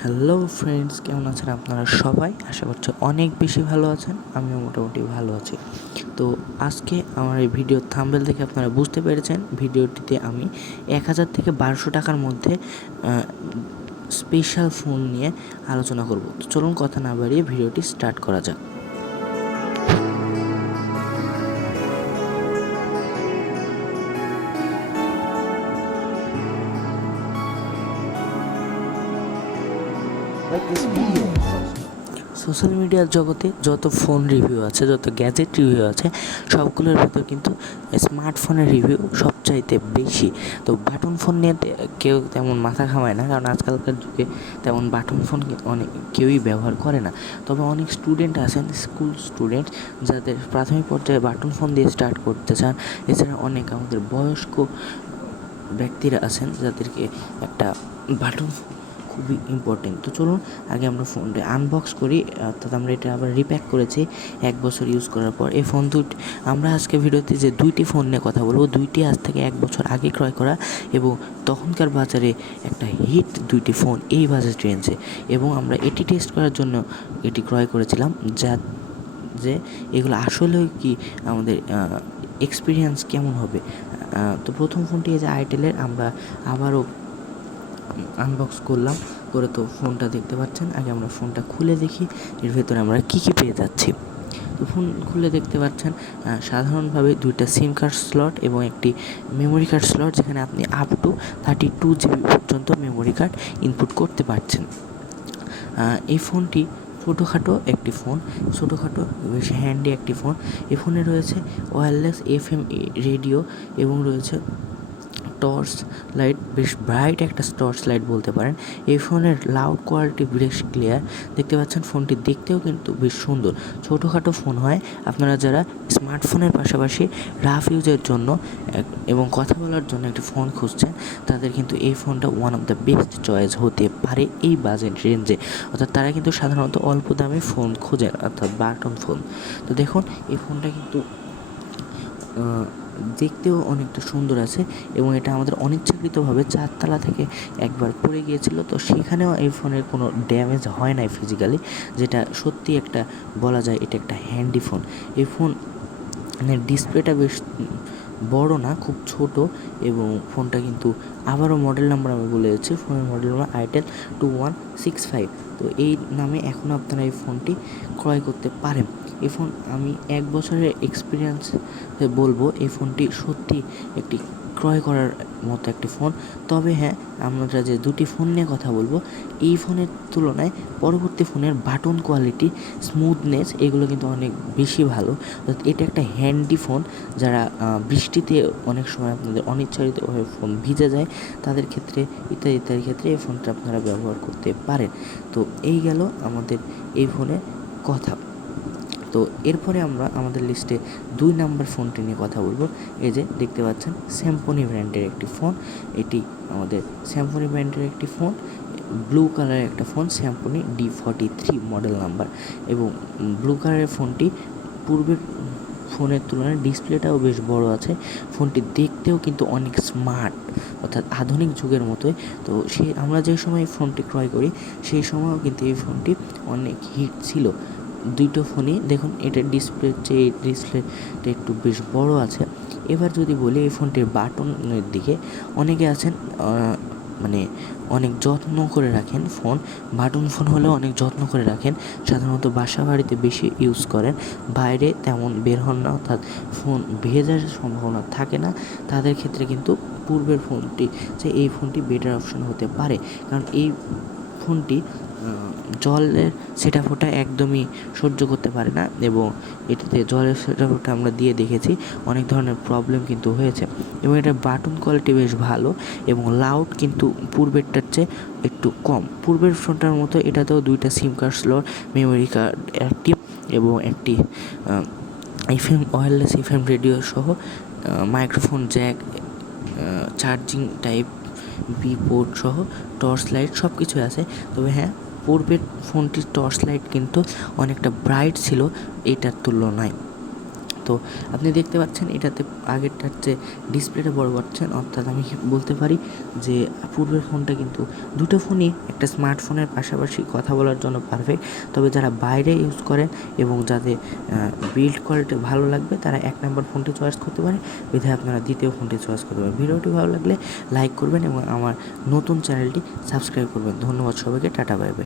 Hello friends কেমন আছেন আপনারা সবাই? আশা করছি অনেক বেশি ভালো আছেন, আমিও মোটামুটি ভালো আছি। তো আজকে আমার এই ভিডিও থাম্বেল থেকে আপনারা বুঝতে পেরেছেন ভিডিওটিতে আমি এক হাজার থেকে বারোশো টাকার মধ্যে স্পেশাল ফোন নিয়ে আলোচনা করব। তো চলুন কথা না বাড়িয়ে ভিডিওটি স্টার্ট করা যাক। সোশ্যাল মিডিয়ার জগতে যত ফোন রিভিউ আছে, যত গ্যাজেট রিভিউ আছে, সবগুলোর ভেতর কিন্তু স্মার্টফোনের রিভিউ সবচাইতে বেশি। তো বাটন ফোন নিয়ে কেউ তেমন মাথা ঘামায় না, কারণ আজকালকার যুগে তেমন বাটন ফোন অনেক কেউই ব্যবহার করে না। তবে অনেক স্টুডেন্ট আছেন, স্কুল স্টুডেন্ট, যাদের প্রাথমিক পর্যায়ে বাটন ফোন দিয়ে স্টার্ট করতে চান। এছাড়া অনেক আমাদের বয়স্ক ব্যক্তিরা আছেন, যাদেরকে একটা বাটন খুবই ইম্পর্টেন্ট তো চলুন, আগে আমরা ফোনটা আনবক্স করি অর্থাৎ আমরা এটা আবার রিপ্যাক করেছি, এক বছর ইউজ করার পর। এই ফোন দুটি আমরা আজকে ভিডিওতে যে দুইটি ফোন নিয়ে কথা বলব, দুইটি আজ থেকে এক বছর আগে ক্রয় করা এবং তখনকার বাজারে একটা হিট দুইটি ফোন এই বাজেট রেঞ্জে এবং আমরা এটি টেস্ট করার জন্য এটি ক্রয় করেছিলাম, যা যে এগুলো আসলে কি আমাদের এক্সপিরিয়েন্স কেমন হবে? তো প্রথম ফোনটি যে আইটেলের আমরা আবারও আনবক্স করলাম। করে তো ফোনটা দেখতে পাচ্ছেন। আগে আমরা ফোনটা খুলে দেখি, এর ভেতরে আমরা কী কী পেয়ে যাচ্ছি। তো ফোন খুলে দেখতে পাচ্ছেন সাধারণভাবে দুইটা সিম কার্ড স্লট এবং একটি মেমোরি কার্ড স্লট যেখানে আপনি up to thirty two GB পর্যন্ত মেমোরি কার্ড ইনপুট করতে পারছেন। এই ফোনটি ছোটোখাটো একটি ফোন, ছোটোখাটো বেশ হ্যান্ডি একটি ফোন। এই ফোনে রয়েছে ওয়্যারলেস এফ এম রেডিও এবং রয়েছে টর্চ লাইট বেশ ব্রাইট একটা টর্চ লাইট বলতে পারেন। এই ফোনের লাউড কোয়ালিটি বেশ ক্লিয়ার দেখতে পাচ্ছেন ফোনটি দেখতেও কিন্তু বেশ সুন্দর। ছোটোখাটো ফোন হয়। আপনারা যারা স্মার্টফোনের পাশাপাশি রাফ ইউজের জন্য এবং কথা বলার জন্য একটি ফোন খুঁজছেন, তাদের কিন্তু এই ফোনটা one of the best choice হতে পারে এই বাজেট রেঞ্জে অর্থাৎ তারা কিন্তু সাধারণত অল্প দামে ফোন খোঁজেন, অর্থাৎ বাটন ফোন তো দেখুন, এই ফোনটা কিন্তু দেখতেও অনেকটা সুন্দর আছে এবং এটা আমাদের অনিচ্ছাকৃতভাবে চারতলা থেকে একবার পড়ে গিয়েছিল। তো সেখানেও এই ফোনের কোনো ড্যামেজ হয় নাই ফিজিক্যালি যেটা সত্যি একটা বলা যায় এটা একটা হ্যান্ডি ফোন এই ফোন ডিসপ্লেটা বেশ বড় না, খুব ছোট এবং ফোনটা কিন্তু আবারও মডেল নাম্বার আমি বলে যাচ্ছি ফোনের model number itel two one six five. তো এই নামে এখনও আপনারা এই ফোনটি ক্রয় করতে পারেন। এই ফোন আমি এক বছরের এক্সপিরিয়েন্স বলব, এই ফোনটি সত্যি একটি ক্রয় করার মতো একটি ফোন। তবে হ্যাঁ আমরা যে দুটি ফোন নিয়ে কথা বলব, এই ফোনের তুলনায় পরবর্তী ফোনের বাটন কোয়ালিটি, স্মুথনেস এগুলো কিন্তু অনেক বেশি ভালো। এটা একটা হ্যান্ডি ফোন, যারা বৃষ্টিতে অনেক সময় আপনাদের অনিচ্ছাকৃতভাবে ফোন ভিজে যায়, তাদের ক্ষেত্রে, ইত্যাদি ইত্যাদি ক্ষেত্রে এই ফোনটা আপনারা ব্যবহার করতে পারেন। তো এই গেল আমাদের এই ফোনের কথা। তো এরপরে আমরা আমাদের লিস্টে দুই নাম্বার ফোনটি নিয়ে কথা বলব। এই যে দেখতে পাচ্ছেন স্যাম্পনি ব্র্যান্ডের একটি ফোন এটি আমাদের স্যাম্পনি ব্র্যান্ডের একটি ফোন ব্লু কালারের একটা phone Symphony D forty three model number এবং ব্লু কালারের ফোনটি পূর্বের ফোনের তুলনায় ডিসপ্লেটাও বেশ বড় আছে। ফোনটি দেখতেও কিন্তু অনেক স্মার্ট অর্থাৎ আধুনিক যুগের মতোই। তো সে, আমরা যে সময় ফোনটি ক্রয় করি, সেই সময়ও কিন্তু এই ফোনটি অনেক হিট ছিল। দুটো ফোনই দেখুন এটার ডিসপ্লের এই ডিসপ্লেটা একটু বেশ বড় আছে। এবার যদি বলি, এই ফোনটির বাটনের দিকে, অনেকে আছেন মানে অনেক যত্ন করে রাখেন ফোন বাটন ফোন হলেও অনেক যত্ন করে রাখেন। সাধারণত বাসা বাড়িতে বেশি ইউজ করেন। বাইরে তেমন বের হন না, অর্থাৎ ফোন ভেজার সম্ভাবনা থাকে না। তাদের ক্ষেত্রে কিন্তু পূর্বের ফোনটি যে এই ফোনটি বেটার অপশন হতে পারে। কারণ এই ফোনটি জলের সেটা ফোটা একদমই সহ্য করতে পারে না এবং এটাতে জলের সেটা ফোটা আমরা দিয়ে দেখেছি অনেক ধরনের প্রবলেম কিন্তু হয়েছে এবং এটার বাটন কোয়ালিটি বেশ ভালো এবং লাউড কিন্তু পূর্বেরটার চেয়ে একটু কম। পূর্বের ফোনটার মতো এটাতেও দুইটা sim card slot memory card একটি এবং একটি এফএম ওয়্যারলেস এফএম রেডিও সহ microphone jack charging type B port সহ টর্চ লাইট সব কিছুই আছে। তবে হ্যাঁ পূর্বের ফোনটির টর্চ লাইট কিন্তু অনেকটা ব্রাইট ছিল এটার তুলনায়। তো আপনি দেখতে পাচ্ছেন এটাতে আগেরটার চেয়ে ডিসপ্লেটা বড় পাচ্ছেন অর্থাৎ আমি বলতে পারি যে পূর্বের ফোনটা কিন্তু দুটো ফোনই একটা স্মার্টফোনের পাশাপাশি কথা বলার জন্য পারফেক্ট তবে যারা বাইরে ইউজ করেন এবং যাদের বিল্ড কোয়ালিটি ভালো লাগবে, তারা এক নম্বর ফোনটি চয়েস করতে পারে। বিধায় আপনারা দ্বিতীয় ফোনটি চয়েস করতে পারেন। ভিডিওটি ভালো লাগলে লাইক করবেন এবং আমার নতুন চ্যানেলটি সাবস্ক্রাইব করবেন। ধন্যবাদ সবাইকে। Tata bye bye